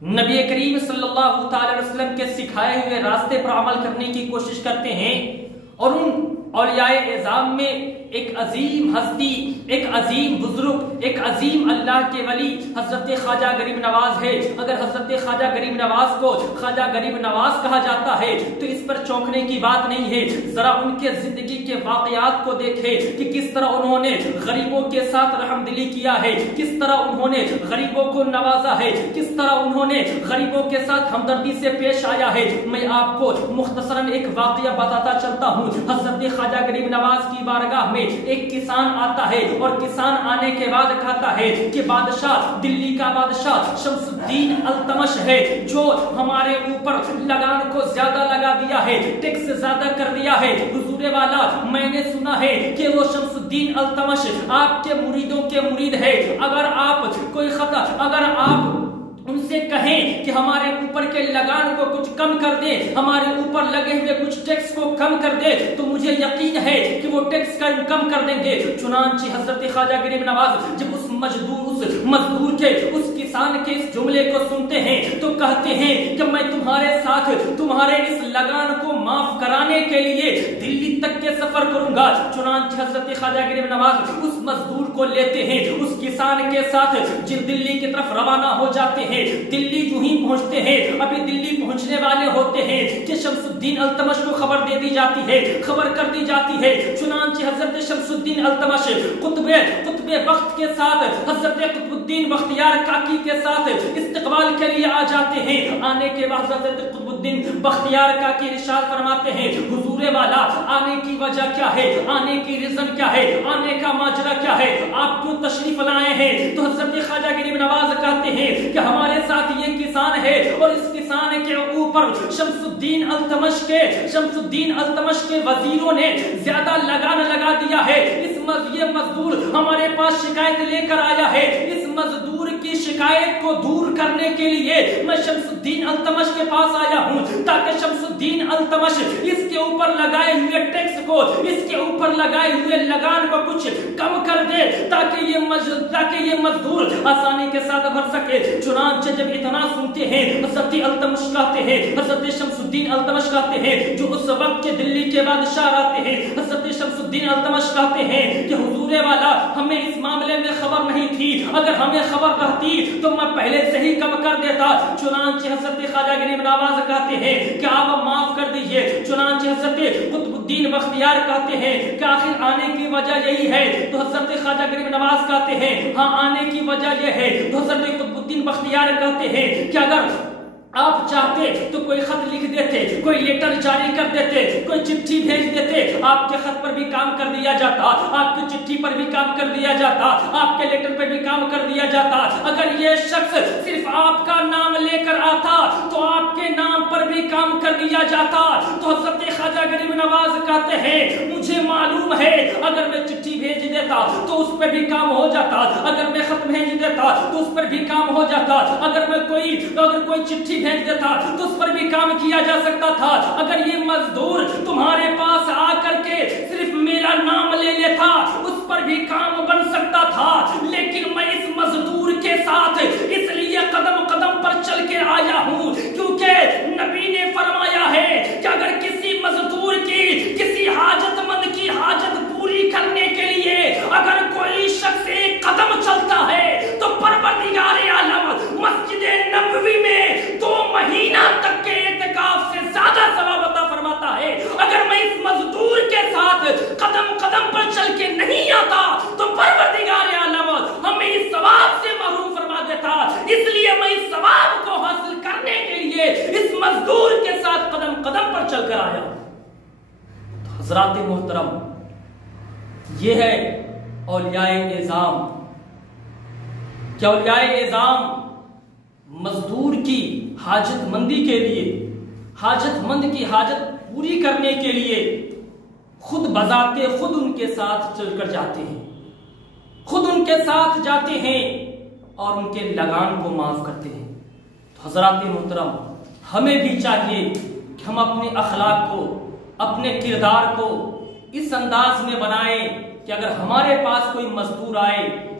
نبی کریم صلی اللہ تعالی وسلم کے سکھائے ہوئے راستے پر عمل کرنے کی کوشش کرتے ہیں، اور ان اولیاء اعظام میں ایک عظیم ہستی، ایک عظیم بزرگ، ایک عظیم اللہ کے ولی حضرت خواجہ غریب نواز ہے۔ اگر حضرت خواجہ غریب نواز کو خواجہ غریب نواز کہا جاتا ہے تو اس پر چونکنے کی بات نہیں ہے۔ ذرا ان کے زندگی کے واقعات کو دیکھیں کہ کس طرح انہوں نے غریبوں کے ساتھ رحم دلی کیا ہے، کس طرح انہوں نے غریبوں کو نوازا ہے، کس طرح انہوں نے غریبوں کے ساتھ ہمدردی سے پیش آیا ہے۔ میں آپ کو مختصراً ایک واقعہ بتاتا چلتا ہوں۔ حضرت خواجہ غریب نواز کی بارگاہ میں ایک کسان آتا ہے، اور کسان آنے کے بعد کہتا ہے کہ بادشاہ، دلی کا بادشاہ شمس الدین التمش ہے جو ہمارے اوپر لگان کو زیادہ لگا دیا ہے، ٹیکس زیادہ کر دیا ہے۔ حضور والا، میں نے سنا ہے کہ وہ شمس الدین التمش آپ کے مریدوں کے مرید ہے۔ اگر آپ کوئی خطا، اگر آپ ان سے کہیں کہ ہمارے اوپر کے لگان کو کچھ کم کر دے، ہمارے اوپر لگے ہوئے کچھ ٹیکس کو کم کر دے، تو مجھے یقین ہے کہ وہ ٹیکس کم کر دیں گے۔ چنانچہ حضرت خواجہ غریب نواز جب اس مزدور کے، اس کسان کے اس جملے کو سنتے ہیں تو کہتے ہیں کہ میں تمہارے ساتھ تمہارے اس لگان کو معاف کرانے کے لیے دلی تک کے سفر کروں گا۔ چنانچہ حضرت خواجہ غریب نواز اس مزدور کو لیتے ہیں، اس کسان کے ساتھ دلی کی طرف روانہ ہو جاتے ہیں۔ دلی جو ہی پہنچتے ہیں، ابھی دلی پہنچنے والے ہوتے ہیں کہ شمس الدین التمش کو خبر دے دی جاتی ہے، خبر کر دی جاتی ہے۔ چنانچہ حضرت شمس الدین التمش قطب وقت کے ساتھ، حضرت قطب الدین بختیار کاکی کے ساتھ استقبال کے لیے آ جاتے ہیں۔ آنے کے بعد حضرت قطب الدین بختیار کاکی ارشاد فرماتے ہیں، حضور والا، آنے کی وجہ کیا ہے، آنے کی ریزن کیا ہے، آنے کا ماجرا کیا ہے، آپ کیوں تشریف لائے ہیں؟ تو حضرت خواجہ غریب نواز کہتے ہیں کہ ہمارے ساتھ یہ کسان ہے، اور اس کسان کے اوپر شمس الدین التمش کے وزیروں نے زیادہ لگان لگا دیا ہے۔ یہ مزدور ہمارے پاس شکایت لے کر آیا ہے۔ اس مزدور کی شکایت کو دور کرنے کے لیے میں شمس الدین التمش کے پاس آیا ہوں، تاکہ شمس الدین التمش اس کے اوپر لگائے ہوئے ٹیکس کو، اس کے اوپر لگائے ہوئے لگان کو کچھ کم کر دے، تاکہ یہ مزدور آسانی کے ساتھ بھر سکے۔ چنانچہ جب اتنا سنتے ہیں، حضرت التمش کہتے ہیں، حضرت شمس الدین التمش کہتے ہیں، جو اس وقت کے دلی کے بادشاہ آتے ہیں، حضرت شمس الدین التمش کہتے ہیں کہ حضور والا، ہمیں اس معاملے میں خبر نہیں تھی، اگر ہمیں خبر رہتی تو میں پہلے سے ہی کم کر دیتا۔ چنانچہ حضرت خواجہ غریب نواز کہتے ہیں کہ آپ معاف کر دیجئے۔ چنانچہ حضرت قطب الدین بختیار کہتے ہیں کہ آخر آنے کی وجہ یہی ہے؟ تو حضرت خواجہ غریب نواز کہتے ہیں ہاں، آنے کی وجہ یہ ہے۔ تو حضرت قطب الدین بختیار کہتے ہیں کہ اگر آپ چاہتے تو کوئی خط لکھ دیتے، کوئی لیٹر جاری کر دیتے، کوئی چٹھی بھیج دیتے، آپ کے خط پر بھی کام کر دیا جاتا، آپ کی چٹھی پر بھی کام کر دیا جاتا، آپ کے لیٹر پر بھی کام کر دیا جاتا۔ اگر یہ شخص صرف آپ کا نام لے کر آتا تو آپ کے نام پر بھی کام کر دیا جاتا۔ تو حضرت خواجہ غریب نواز کہتے ہیں مجھے معلوم ہے، اگر میں چٹھی بھیج دیتا تو اس پہ بھی کام ہو جاتا، اگر میں خط بھیج دیتا تو اس پر بھی کام ہو جاتا، اگر کوئی چٹھی بھیج دیتا تو اس پر بھی کام کیا جا سکتا تھا۔ اگر یہ مزدور تمہارے پاس آ کر کے صرف میرا نام لے لیتا، اس پر بھی کام بن سکتا تھا، لیکن میں اس مزدور کے ساتھ اس لیے قدم قدم پر چل کے آیا ہوں کیونکہ نبی نے فرمایا ہے کہ اگر کسی مزدور کی، کسی حاجت مند کی حاجت پوری کرنے کے لیے اگر کوئی شخص ایک قدم چلتا ہے تو پروردگار عالم مسجد نبوی میں 2 مہینہ تک کے اعتکاف سے زیادہ ثواب عطا فرماتا ہے۔ اگر میں اس مزدور کے ساتھ قدم قدم پر چل کے نہیں آتا تو پروردگار عالم ہمیں اس ثواب سے محروم فرما دیتا۔ اس لیے میں اس ثواب کو حاصل کرنے کے لیے اس مزدور کے ساتھ قدم قدم پر چل کر آیا۔ حضرات محترم، یہ ہے اولیاء اعظام۔ کہ اولیاء اعظام مزدور کی حاجت مندی کے لیے، حاجت مند کی حاجت پوری کرنے کے لیے خود بذاتے خود ان کے ساتھ چل کر جاتے ہیں، خود ان کے ساتھ جاتے ہیں اور ان کے لگان کو معاف کرتے ہیں۔ تو حضرات محترم، ہمیں بھی چاہیے کہ ہم اپنے اخلاق کو، اپنے کردار کو اس انداز میں بنائیں کہ اگر ہمارے پاس کوئی مزدور آئے